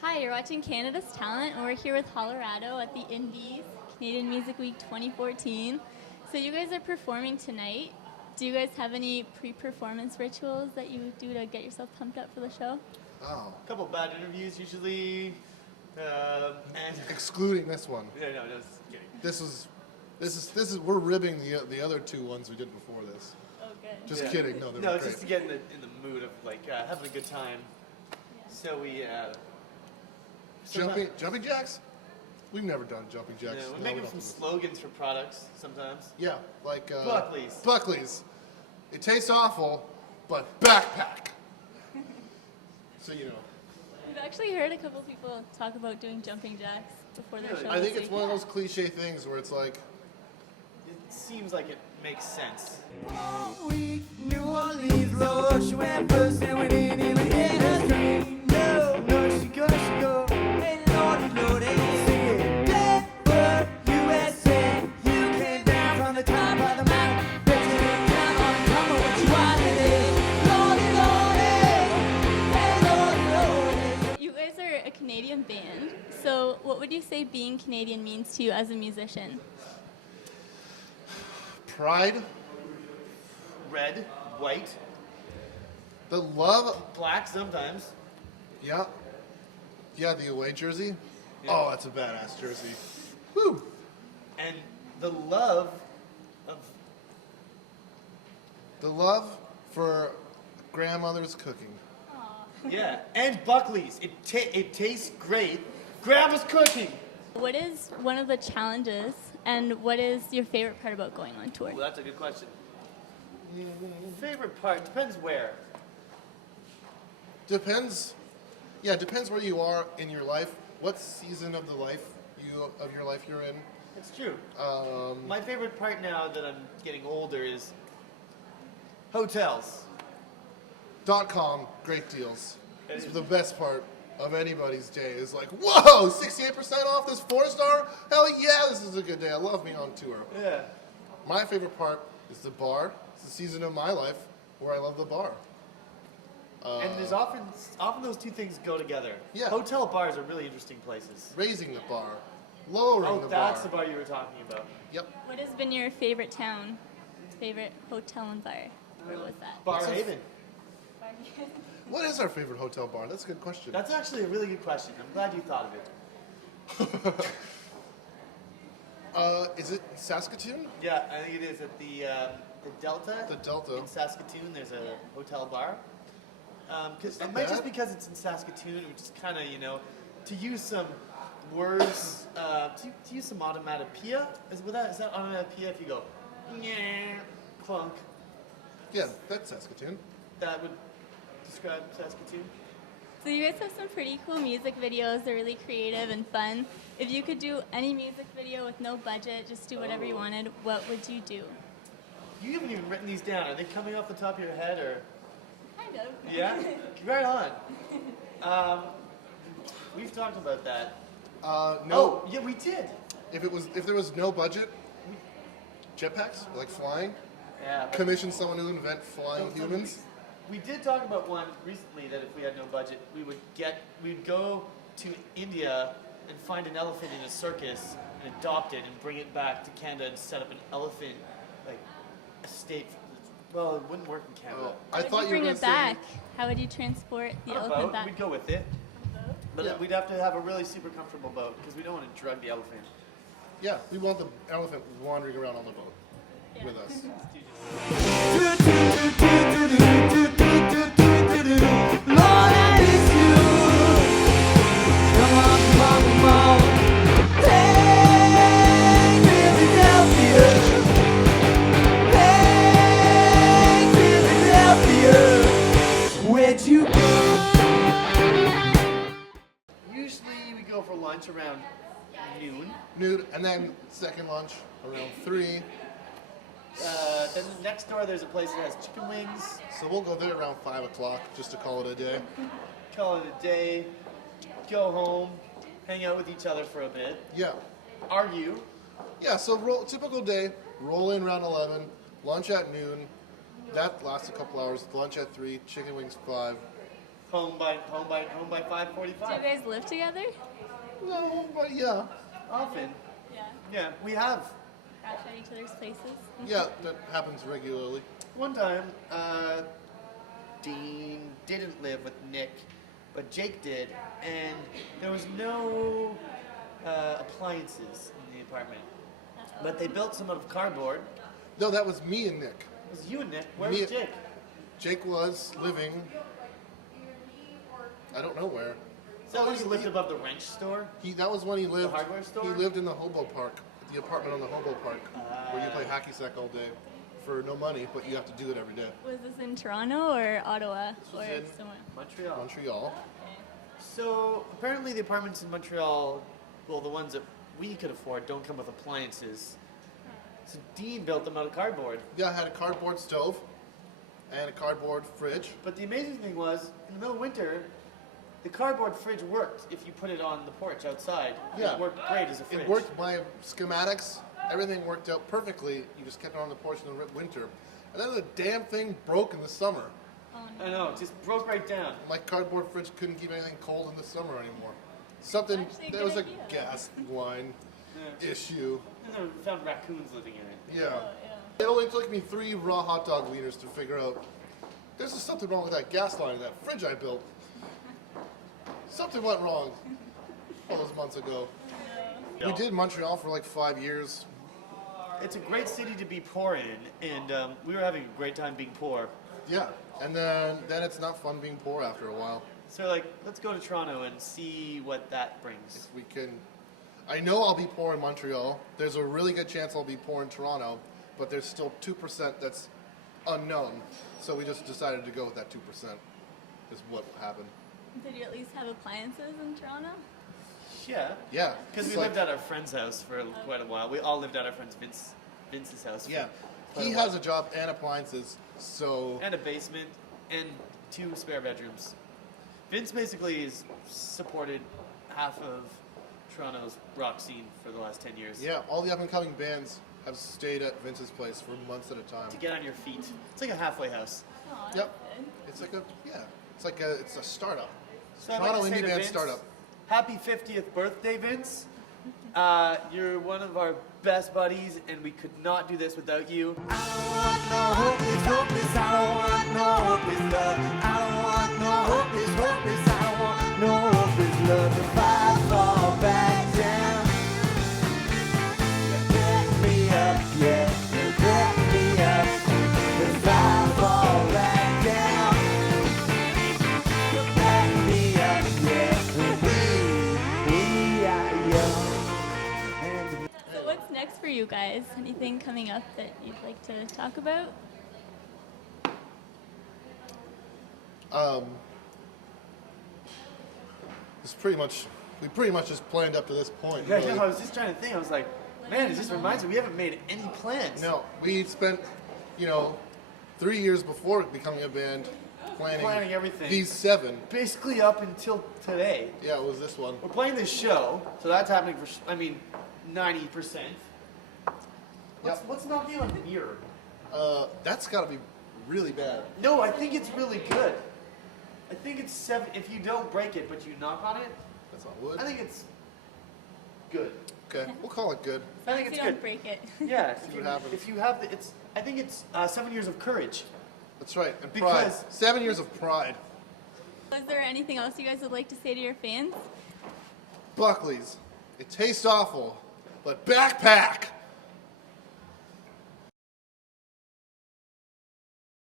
Hi, you're watching Canada's Talent, and we're here with Hollerado at the Indies Canadian Music Week 2014. So you guys are performing tonight. Do you guys have any pre-performance rituals that you do to get yourself pumped up for the show? Oh. A couple bad interviews usually, and Excluding this one. no, just kidding. This is we're ribbing the other two ones we did before this. Oh, good. Just Yeah. kidding. No, No, they're it's great. just to get in the mood of like having a good time. So we Jumping jacks? We've never done jumping jacks. we're No, making we some don't. slogans for products sometimes. Yeah, like Buckley's. Buckley's. It tastes awful, but backpack. So you know. We've actually heard a couple people talk about doing jumping jacks before their Really? show. I think this it's week. one of those cliche things where it's like, It seems like it makes sense. New Orleans road, she went first and went in her stream. No, she go, hey lordy, lordy, sing it. Denver, USA, you came down from the top of the mountain, bet you didn't count on it, come on, what you wanted it. Lordy, lordy, hey lordy, lordy. You guys are a Canadian band, so what would you say being Canadian means to you as a musician? pride, Red, white, the love. black sometimes. Yeah. Yeah, the away jersey. Yeah. Oh, that's a badass jersey. Woo. And the love of The love for grandmother's cooking. yeah, and Buckley's. It tastes great. Grandma's cooking. What is one of the challenges, and what is your favorite part about going on tour? Well, that's a good question. Favorite part depends where. Depends. Yeah, depends where you are in your life. What season of your life you're in. It's true. My favorite part now that I'm getting older is hotels. .com, great deals. It's It is. the best part of anybody's day. Is like, whoa, 68% off this 4-star? Hell yeah, this is a good day. I love being on tour. Yeah. My favorite part is the bar. It's the season of my life where I love the bar. And there's often those two things go together. Yeah. Hotel bars are really interesting places. Raising the bar, lowering Oh, the that's bar. the bar you were talking about. Yep. What has been your favorite town, favorite hotel and bar? Where was that? Bar What's a- Haven. What is our favorite hotel bar? That's a good question. That's actually a really good question. I'm glad you thought of it. Is it Saskatoon? Yeah, I think it is at the Delta. The Delta. In Saskatoon, there's a hotel bar. Cause not it might just bad. because it's in Saskatoon, which is kind of, to use some words, to use some onomatopoeia. Is that onomatopoeia if you go, yeah, clunk? Yeah, that's Saskatoon. That would describe Saskatoon. So you guys have some pretty cool music videos. They're really creative and fun. If you could do any music video with no budget, just do whatever you wanted, what would you do? You haven't even written these down. Are they coming off the top of your head, or? Kind of. Yeah? Right on. We've talked about that. No. Oh, yeah, we did. If there was no budget, jetpacks, like flying. Yeah. but- Commission someone to invent flying humans. We did talk about one recently that if we had no budget, we'd go to India and find an elephant in a circus and adopt it and bring it back to Canada and set up an elephant estate. Well, it wouldn't work in Canada. Oh, I How would thought you you were bring going it to back? How would you transport the On a elephant boat, back? we'd go with it, but Yeah. we'd have to have a really super comfortable boat because we don't want to drug the elephant. Yeah, we want the elephant wandering around on the boat Yeah. with us. Lord, I miss you. Come on, come on, come on. Hey, Philadelphia. Hey, Philadelphia. Where'd you go? Usually we go for lunch around noon. Nude, and then second lunch around 3. Then next door there's a place that has chicken wings. So we'll go there around 5 o'clock just to call it a day. Call it a day. Go home. Hang out with each other for a bit. Yeah. Argue. Yeah, so typical day, roll in around 11, lunch at noon. That lasts a couple hours. Lunch at 3, chicken wings 5. home by 5:45. Do you guys live together? No, but yeah. Often, Yeah. yeah, we have. Crash at each other's places? Yeah, that happens regularly. One time, Dean didn't live with Nick, but Jake did, and there was no appliances in the apartment. But they built some out of cardboard. No, that was me and Nick. It was you and Nick. Where Me- was Jake? Jake was living, I don't know where. So when he lived above the wrench store? That was when he lived. hardware store? He lived in the hobo park, the apartment on the hobo park, where you play hacky sack all day for no money, but you have to do it every day. Was this in Toronto or Ottawa? was Or in- somewhere? Montreal. Montreal. So apparently the apartments in Montreal, well, the ones that we could afford, don't come with appliances. So Dean built them out of cardboard. Yeah, I had a cardboard stove and a cardboard fridge. But the amazing thing was, in the middle of winter, the cardboard fridge worked if you put it on the porch outside. Yeah. It worked great as a fridge. It worked, my schematics, everything worked out perfectly. You just kept it on the porch in the winter. And then the damn thing broke in the summer. Oh, no. I know, it just broke right down. My cardboard fridge couldn't keep anything cold in the summer anymore. Something, Actually a there good was a idea. gas line Yeah. issue. And then we found raccoons living in it. Yeah. Oh, yeah. It only took me 3 raw hot dog wieners to figure out there's just something wrong with that gas line in that fridge I built. Something went wrong all those months ago. We did Montreal for like 5 years. It's a great city to be poor in, and we were having a great time being poor. Yeah. And then it's not fun being poor after a while. So like, let's go to Toronto and see what that brings. We can. I know I'll be poor in Montreal. There's a really good chance I'll be poor in Toronto, but there's still 2% that's unknown. So we just decided to go with that 2%. Is what happened. Did you at least have appliances in Toronto? Yeah. Yeah. Because it's we like- lived at our friend's house for quite a while. We all lived at our friend Vince's house. For Yeah. quite He a while. has a job and appliances, so And a basement and 2 spare bedrooms. Vince basically has supported half of Toronto's rock scene for the last 10 years. yeah, all the up and coming bands have stayed at Vince's place for months at a time. To get on your feet. It's like a halfway house. Oh, that's Yep. good. It's like it's a startup. So I'd Toronto like to say indie to band Vince, startup. Happy 50th birthday, Vince. You're one of our best buddies, and we could not do this without you. I don't want no hopeless, hopeless. I don't want no hopeless love. I don't want no hopeless, hopeless. I don't want no hopeless love. If I fall back down, you pick me up, yeah, you pick me up. If I fall back down, you pick me up, yeah. We are young. And So what's next for you guys? Anything coming up that you'd like to talk about? It's we pretty much just planned up to this point. Yeah, really. I was just trying to think. I was like, man, it just reminds me we haven't made any plans. No, we spent, 3 years before becoming a band Planning everything. These 7. Basically up until today. Yeah, it was this one. We're playing this show, so that's happening for, 90%. Let's not be on mirror. That's got to be really bad. No, I think it's really good. I think it's 7. If you don't break it, but you knock on it, That's on wood. I think it's good. Okay, we'll call it good. I think If it's you don't good. break it. Yeah, See what happens. if you have the, I think it's 7 years of courage. That's right. And pride. Because- 7 years of pride. Is there anything else you guys would like to say to your fans? Buckley's. It tastes awful, but backpack.